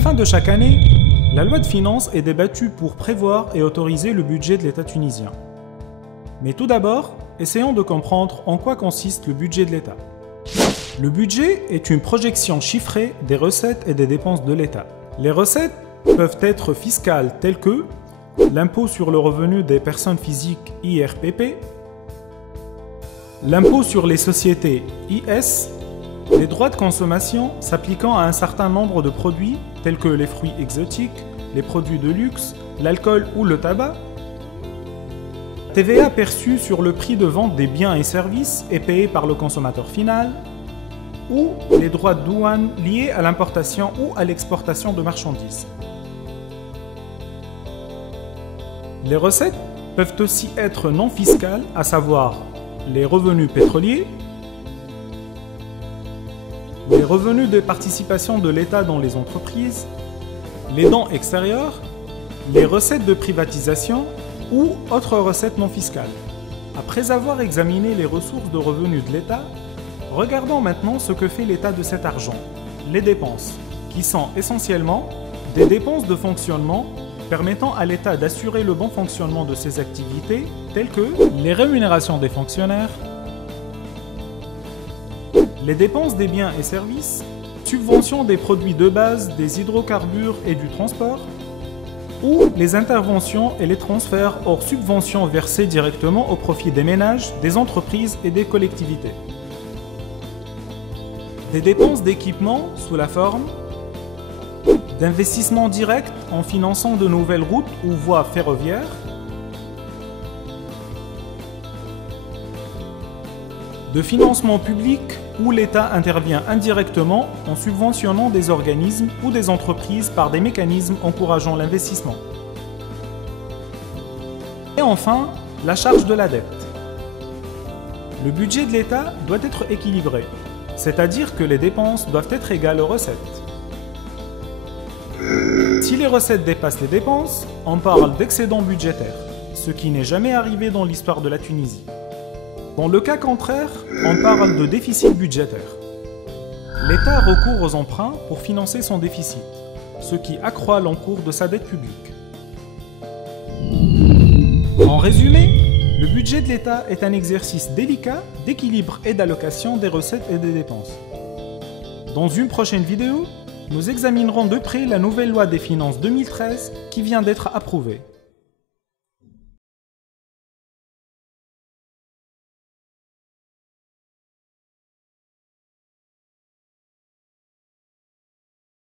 fin de chaque année, la loi de finances est débattue pour prévoir et autoriser le budget de l'État tunisien. Mais tout d'abord, essayons de comprendre en quoi consiste le budget de l'État. Le budget est une projection chiffrée des recettes et des dépenses de l'État. Les recettes peuvent être fiscales telles que l'impôt sur le revenu des personnes physiques IRPP, l'impôt sur les sociétés IS, les droits de consommation s'appliquant à un certain nombre de produits tels que les fruits exotiques, les produits de luxe, l'alcool ou le tabac, TVA perçue sur le prix de vente des biens et services et payée par le consommateur final, ou les droits de douane liés à l'importation ou à l'exportation de marchandises. Les recettes peuvent aussi être non fiscales, à savoir les revenus pétroliers, les revenus de participation de l'État dans les entreprises, les dons extérieurs, les recettes de privatisation ou autres recettes non fiscales. Après avoir examiné les ressources de revenus de l'État, regardons maintenant ce que fait l'État de cet argent, les dépenses, qui sont essentiellement des dépenses de fonctionnement permettant à l'État d'assurer le bon fonctionnement de ses activités, telles que les rémunérations des fonctionnaires, les dépenses des biens et services, subventions des produits de base, des hydrocarbures et du transport, ou les interventions et les transferts hors subventions versées directement au profit des ménages, des entreprises et des collectivités. Des dépenses d'équipement sous la forme d'investissements directs en finançant de nouvelles routes ou voies ferroviaires, de financement public où l'État intervient indirectement en subventionnant des organismes ou des entreprises par des mécanismes encourageant l'investissement. Et enfin, la charge de la dette. Le budget de l'État doit être équilibré, c'est-à-dire que les dépenses doivent être égales aux recettes. Si les recettes dépassent les dépenses, on parle d'excédent budgétaire, ce qui n'est jamais arrivé dans l'histoire de la Tunisie. Dans le cas contraire, on parle de déficit budgétaire. L'État recourt aux emprunts pour financer son déficit, ce qui accroît l'encours de sa dette publique. En résumé, le budget de l'État est un exercice délicat d'équilibre et d'allocation des recettes et des dépenses. Dans une prochaine vidéo, nous examinerons de près la nouvelle loi des finances 2013 qui vient d'être approuvée.